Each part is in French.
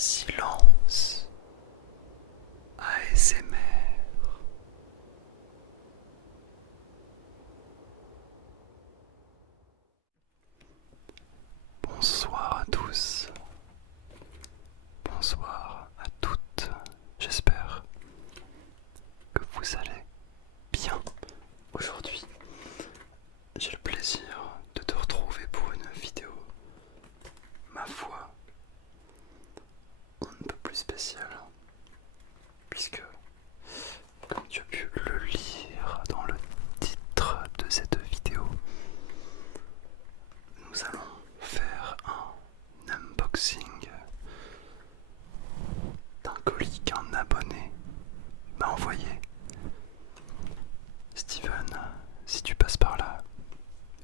Silence ASMR. Bonsoir à tous, bonsoir à toutes, j'espère que vous allez bien. Aujourd'hui, j'ai le plaisir de te retrouver pour une vidéo, ma foi, on ne peut plus spéciale, puisque, comme tu as pu le lire dans le titre de cette vidéo, nous allons faire un unboxing d'un colis qu'un abonné m'a envoyé. Steven, si tu passes par là,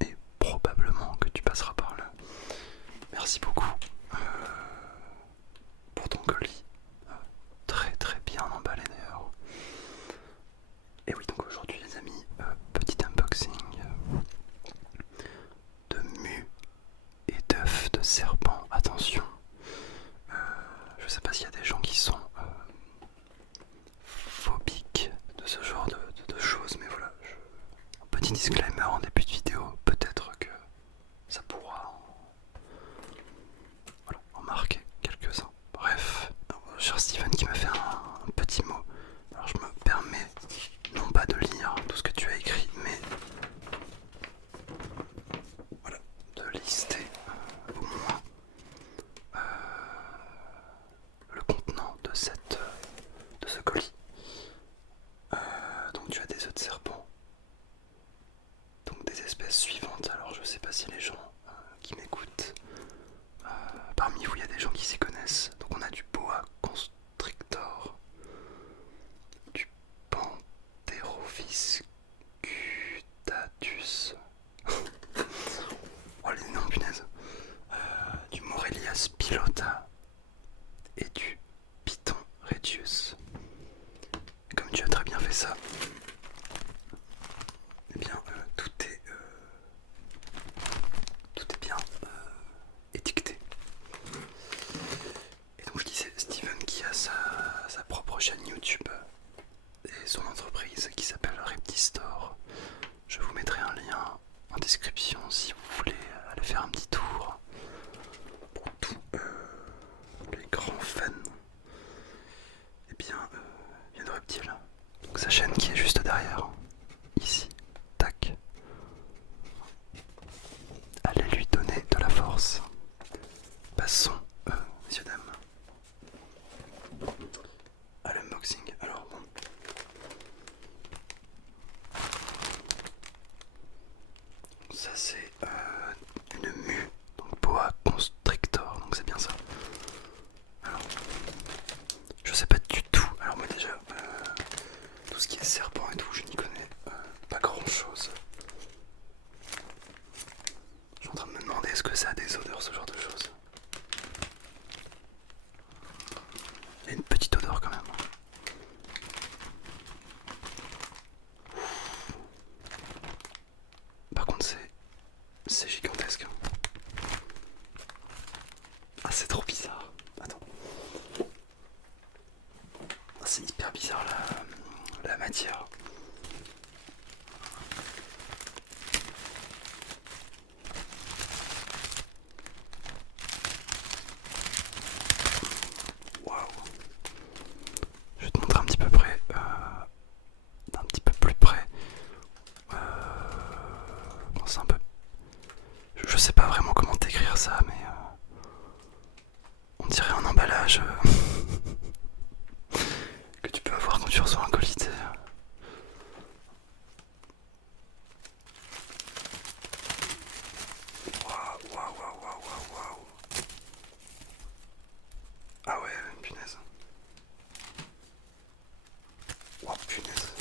et probablement que tu passeras par là, merci beaucoup pour ton colis, très très bien emballé d'ailleurs. Et oui, donc aujourd'hui les amis, petit unboxing de mues et d'œufs de serpent. Attention, je sais pas s'il y a des gens qui sont phobiques de ce genre de choses, mais voilà, un petit disclaimer en début de vidéo, peut-être que ça pourra en marquer quelques-uns. Bref, cher Steven qui m'a fait un petit mot, alors je me permets non pas de lire tout ce que tu as écrit, mais voilà, de lister au moins le contenant de ce colis. Donc tu as des œufs de serpent, donc des espèces suivantes. Alors je sais pas si les gens qui m'écoutent, parmi vous il y a des gens qui s'y connaissent. Donc on a du boa constrictor, du pantherophis cutatus, oh les noms punaise, du Morelia pilota et du Python retius. Et comme tu as très bien fait ça, eh bien tout est bien étiqueté. Et donc je disais, Steven qui a sa propre chaîne YouTube et son entreprise qui s'appelle Reptistore. Je vous mettrai un lien en description si vous voulez aller faire un petit tour pour tous les grands fans de reptiles. Donc sa chaîne qui est juste derrière, ici, tac. Allez lui donner de la force. Passons, messieurs dames, à l'unboxing. Alors bon, ça c'est une mue, donc boa constrictor, donc c'est bien ça. Alors, je sais pas du tout. Alors moi déjà, tout ce qui est serpent et tout, je n'y connais pas grand chose. Je suis en train de me demander est-ce que ça a des odeurs, ce genre de choses. Il y a une petite odeur quand même. Par contre c'est gigantesque. Ah c'est trop bizarre. Attends. Ah, c'est hyper bizarre la matière. Waouh. Je vais te montrer un petit peu près, d'un petit peu plus près. Bon, c'est un peu. Je sais pas vraiment comment décrire ça, mais on dirait un emballage que tu peux avoir quand tu reçois un colis. Waouh, waouh, waouh, waouh, waouh, waouh. Ah ouais, punaise. Waouh, punaise.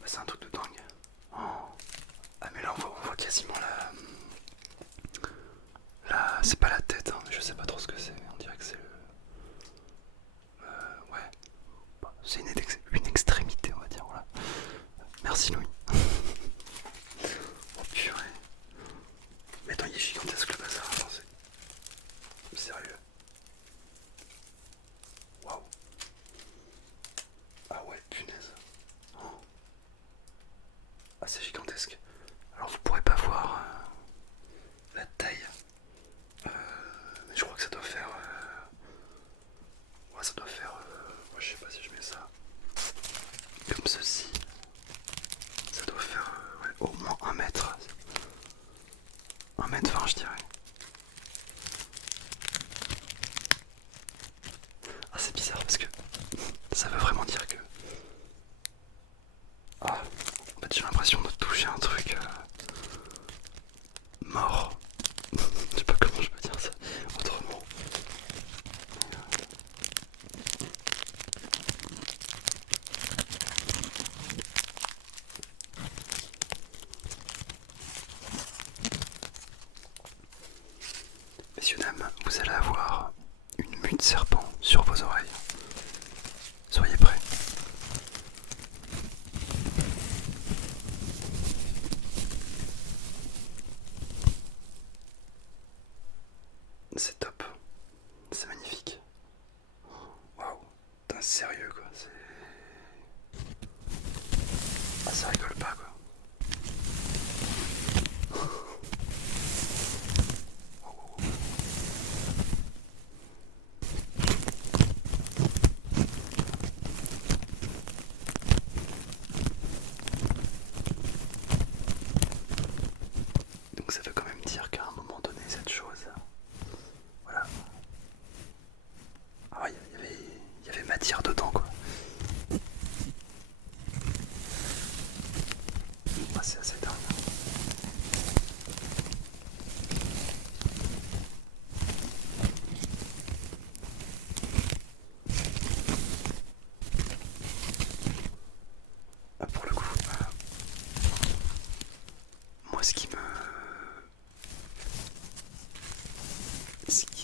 Bah, c'est un truc de dingue. Oh. Ah mais là on voit quasiment c'est pas la tête, hein, mais je sais pas trop ce que c'est. On dirait que c'est ouais. Bah, c'est une extrémité, on va dire. Voilà. Merci Louis. Oh purée. Mais attends, il est gigantesque le bazar. Attends, c'est sérieux. messieurs, dames, vous allez avoir une mue de serpent sur vos oreilles. Soyez prêts. C'est top. C'est magnifique. Waouh. T'es sérieux quoi. Ah, ça rigole pas quoi. Donc ça veut quand même dire qu'à un moment donné cette chose, voilà. Ah ouais, il y avait matière dedans quoi. Ah, c'est assez dingue. Ah, pour le coup, moi ce qui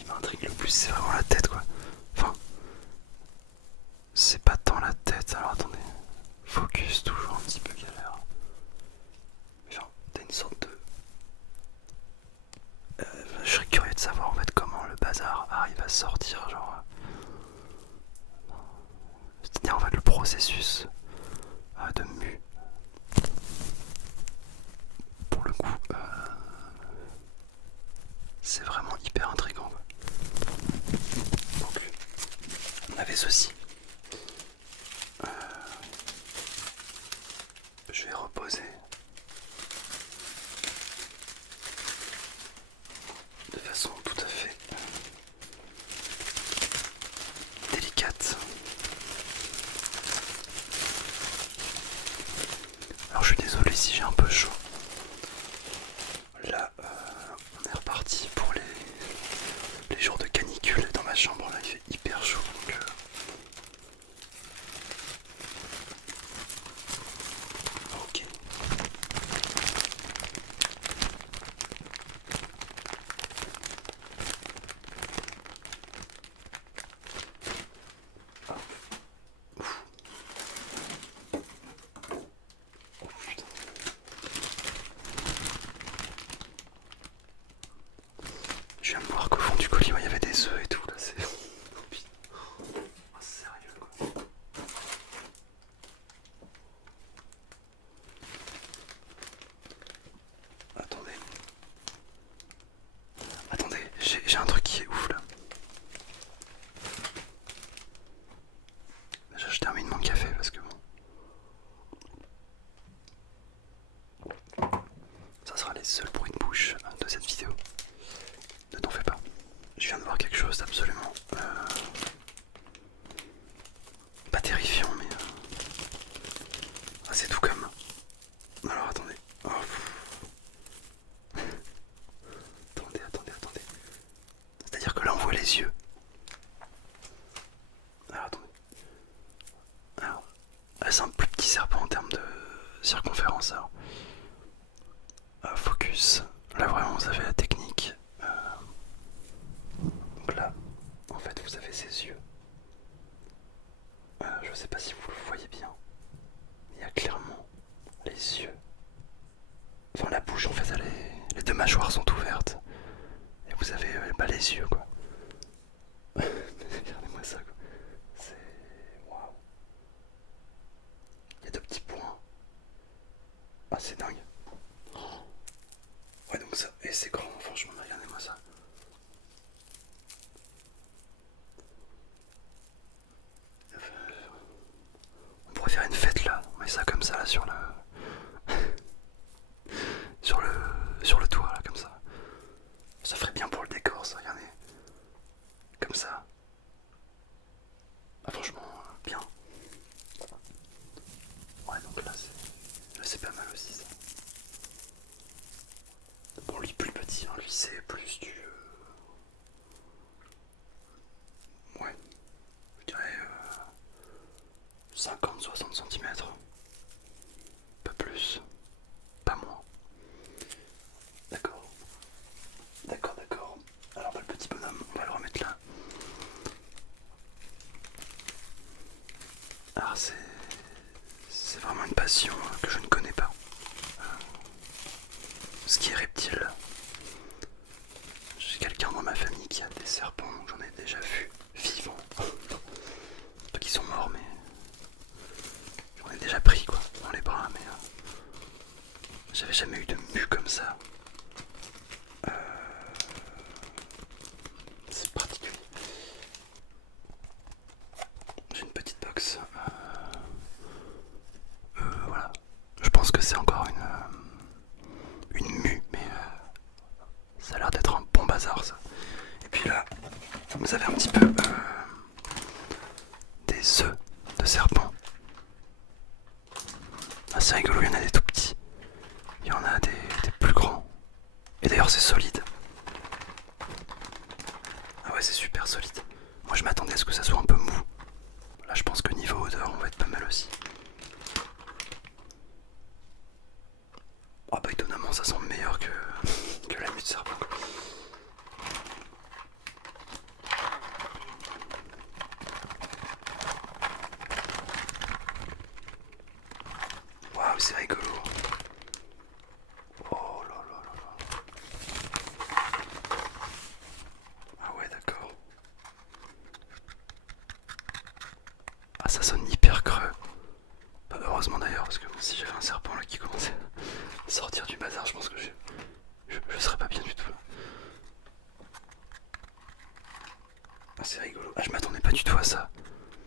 m'intrigue le plus c'est vraiment la tête quoi. Enfin, c'est pas tant la tête, alors attendez. Focus toujours un petit peu galère. Genre, t'as une sorte de... je serais curieux de savoir en fait comment le bazar arrive à sortir, genre... C'est-à-dire en fait le processus de mue. Pour le coup, c'est vraiment hyper intriguant quoi. Donc, on avait ceci. Je vais reposer de façon tout à fait délicate. Alors je suis désolé si j'ai un peu chaud. Là, on est reparti pour les jours de canicule dans ma chambre. Là, il fait hyper chaud. Donc, ok. Ah. Oh, putain. Je viens de voir qu'au fond du colis, il y avait des œufs et tout. Là, c'est... Oh, sérieux quoi. Attendez. Attendez, j'ai un truc qui est ouf là. Déjà, je termine mon café parce que bon. Ça sera les seuls bruits de bouche de cette vidéo. Ne t'en fais pas. Je viens de voir quelque chose d'absolument pas terrifiant, mais c'est tout comme. Alors attendez. Oh. Attendez. C'est-à-dire que là on voit les yeux. Alors attendez. Alors, c'est un plus petit serpent en termes de circonférence. Alors, focus. Là vraiment vous avez la technique. Donc là, en fait vous avez ses yeux. Je sais pas si vous le voyez bien. Il y a clairement les yeux. Enfin la bouche en fait, les deux mâchoires sont ouvertes. Et vous avez les yeux quoi. Regardez-moi ça quoi. C'est... Waouh. Il y a deux petits points. Ah c'est dingue. Ouais donc ça... Et c'est grand franchement, regardez-moi ça. On pourrait faire une fête là. On met ça comme ça là sur le... sur le toit là comme ça. Ça ferait bien pour le décor ça, regardez. Comme ça. Ah franchement, bien. Ouais donc là c'est pas mal aussi ça. Bon lui plus petit, hein, lui c'est plus du... Ouais. Je dirais 50-60 cm. Pas plus. Pas moins. D'accord. Alors bah, le petit Ah, c'est vraiment une passion que je ne connais pas. Ce qui est reptile. J'ai quelqu'un dans ma famille qui a des serpents, j'en ai déjà vu vivants. Pas qu'ils sont morts, mais j'en ai déjà pris quoi, dans les bras, mais j'avais jamais eu de mue comme ça. C'est particulier. J'ai une petite box. Voilà. Je pense que c'est encore une mue, mais ça a l'air d'être un bon bazar ça. Et puis là, vous avez un petit peu des œufs de serpent. Ah, c'est rigolo, il y en a des tout petits. Il y en a des plus grands. Et d'ailleurs c'est solide. Ah ouais, c'est super solide. Moi je m'attendais à ce que ça soit un peu mou. Là je pense que niveau odeur on va être pas mal aussi. Oh bah étonnamment ça sent meilleur que la mue de serpent. Waouh, c'est rigolo. Oh là là là là. Ah ouais, d'accord. Ah, ça sonne hyper creux. Bah, heureusement d'ailleurs, parce que si j'avais un serpent là qui commençait à sortir du bazar, je pense que je serais pas bien du tout. Ah, c'est rigolo. Ah, je m'attendais pas du tout à ça.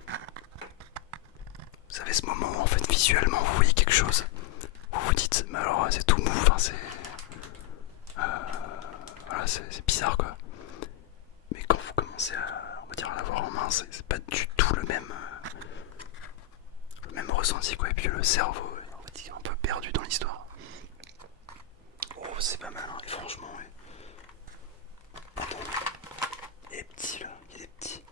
Vous savez, ce moment où en fait visuellement vous voyez quelque chose, vous vous dites, mais alors c'est tout mou, enfin c'est. Voilà, c'est bizarre quoi. Mais quand vous commencez à, on va dire, à l'avoir en main, c'est pas du tout le même ressenti quoi. Et puis le cerveau, on va dire, un peu perdu dans l'histoire. Oh, c'est pas mal, hein. Et franchement, ouais. Attends, il y a des petits là, il y a des petits.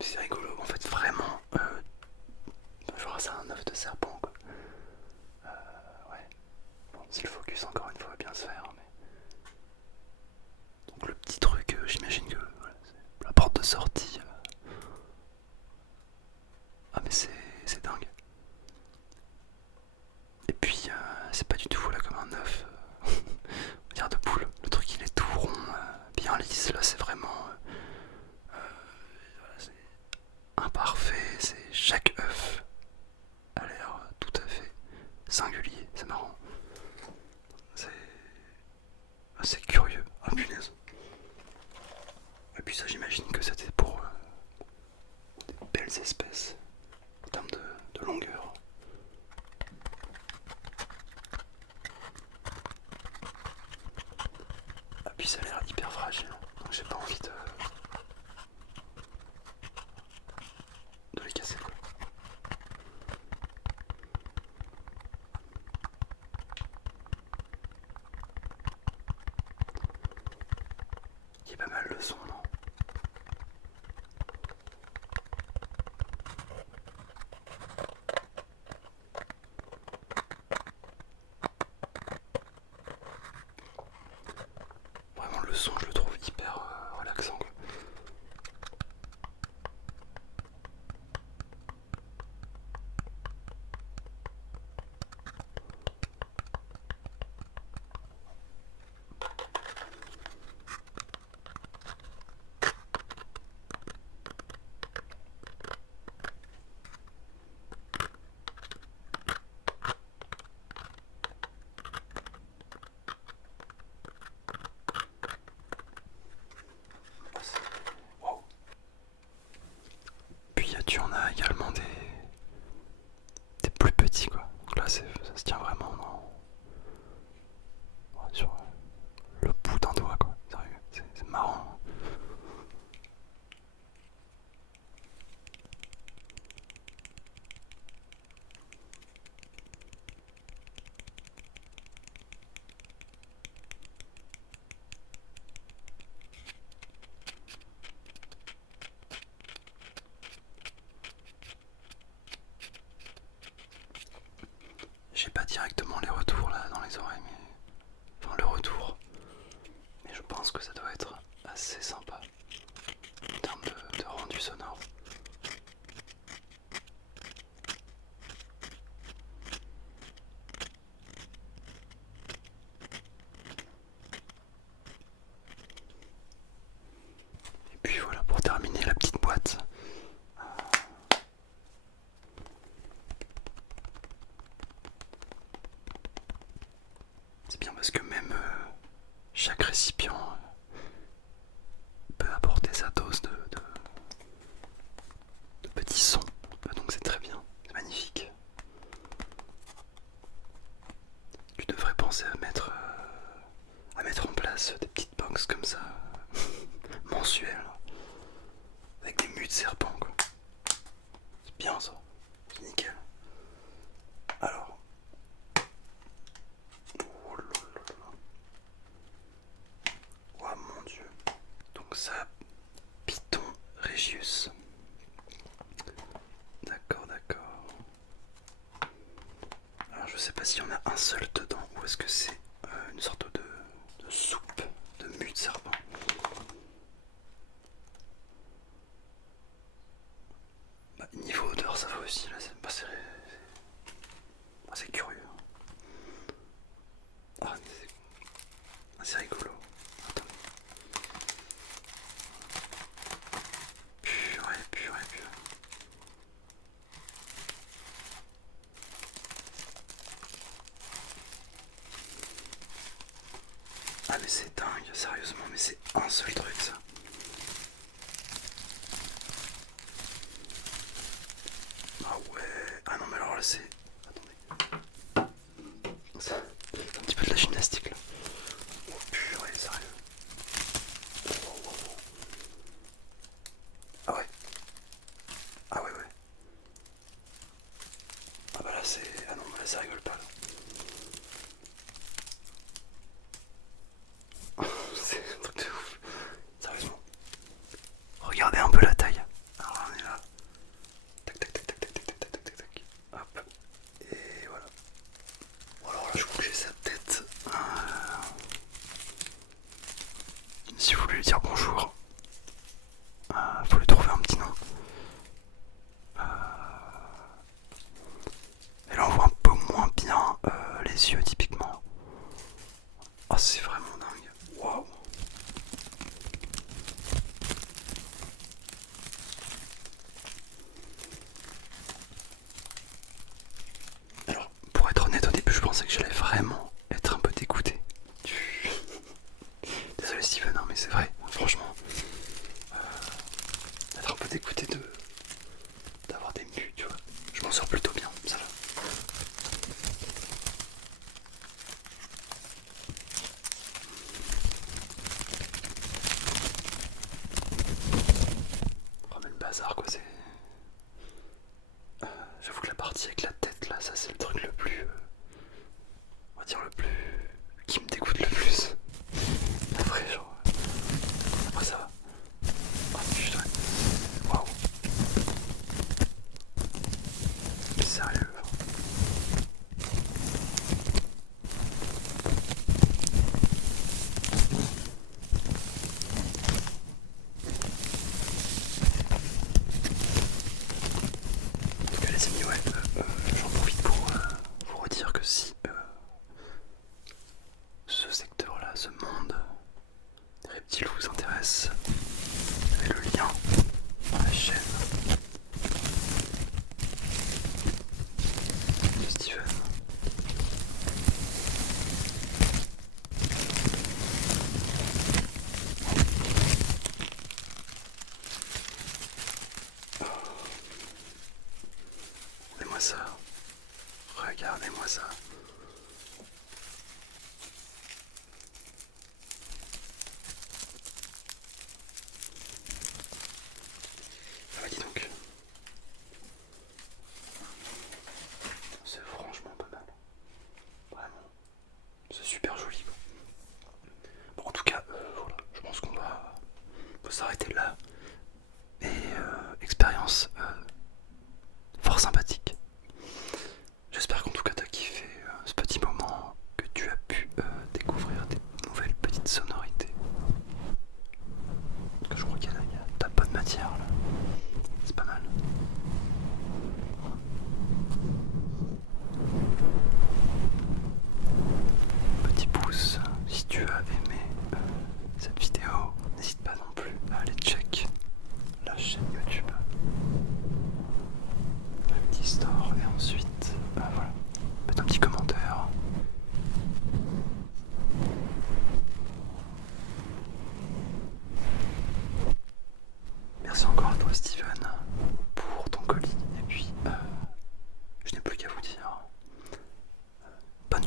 C'est rigolo, en fait, vraiment. Genre, c'est un œuf de serpent quoi. Ouais. Bon, si le focus encore une fois va bien se faire, mais. Donc le petit truc, j'imagine que voilà, c'est la porte de sortie. Ah mais c'est dingue. Et puis c'est pas du tout là comme un œuf, on va dire de poule. Le truc il est tout rond, bien lisse. Là c'est vraiment voilà, c'est imparfait. C'est chaque œuf a l'air tout à fait singulier. C'est marrant. C'est assez curieux. Ah punaise. Et puis ça j'imagine que c'était pour des belles espèces en termes de longueur. Ah puis ça a l'air hyper fragile, donc j'ai pas envie de les casser quoi. Il est pas mal le son, non? Vraiment le son je le trouve hyper relaxant quoi. Wow. Puis tu en as également des plus petits quoi. Donc là ça se tient vraiment sur le bout d'un doigt quoi. Sérieux, c'est marrant. J'ai pas directement les retours là dans les oreilles, mais enfin le retour. Mais je pense que ça doit être assez sympa en termes de rendu sonore. Et puis voilà, pour terminer la petite boîte. C'est bien parce que même chaque récipient peut apporter sa dose de petits sons. Donc c'est très bien, c'est magnifique. Tu devrais penser à mettre en place des petites box comme ça, mensuelles, avec des mues de serpent quoi. C'est bien ça, c'est nickel. Alors, oh là là là. Oh mon dieu. Donc ça, Python Regius. D'accord, d'accord. Alors je sais pas s'il y en a un seul dedans ou est-ce que c'est une sorte de soupe de mue de serpent. Bah, niveau odeur ça va aussi là, c'est curieux. Ah, c'est rigolo. Attends. Purée, purée, purée. Ah mais c'est dingue, sérieusement, mais c'est un seul truc ça. Ah ouais, ah non mais alors là c'est... Attendez. C'est un petit peu de la gymnastique là. Oh purée, sérieux. Oh, oh, oh. Ah ouais. Ah ouais ouais. Ah bah là c'est... Ah non mais là ça rigole pas là. C'est un truc de ouf. Sérieusement. Regardez un peu la taille. Alors là on est là. Tac tac tac tac tac tac tac tac tac tac. Hop. Et voilà. Bon alors là je crois que j'ai sa tête. Si vous voulez lui dire bonjour, faut lui trouver un petit nom. Elle en voit un peu moins bien les yeux typiquement. Oh c'est vraiment dingue. Waouh. Alors pour être honnête au début je pensais que j'allais vraiment être un peu dégoûté. Désolé Steven, hein, mais c'est vrai, franchement. Être un peu dégoûté d'avoir des mues, tu vois. Je m'en sors plutôt bien, ça va. Oh mais le bazar quoi, c'est... J'avoue que la partie avec la tête là, ça c'est le truc le plus... on va dire le plus... qui me dégoûte le plus. Après genre... Après ça va. Oh putain. Waouh. Mais sérieux. En tout cas les amis, ouais, j'en profite pour vous redire que si ce secteur-là, ce monde des reptiles vous intéresse, vous avez le lien dans la chaîne de Steven. Regardez-moi ça. Regardez-moi ça. Ah bah dis donc. C'est franchement pas mal. Vraiment. C'est super joli quoi. Bon en tout cas, voilà. Je pense qu'on va s'arrêter là. Et expérience fort sympathique. J'espère qu'en tout cas t'as kiffé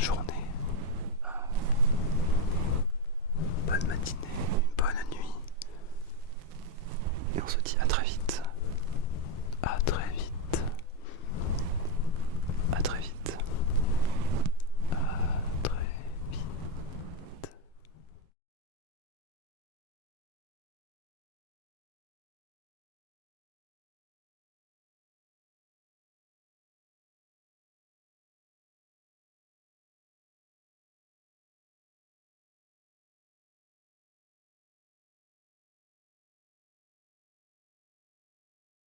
journée.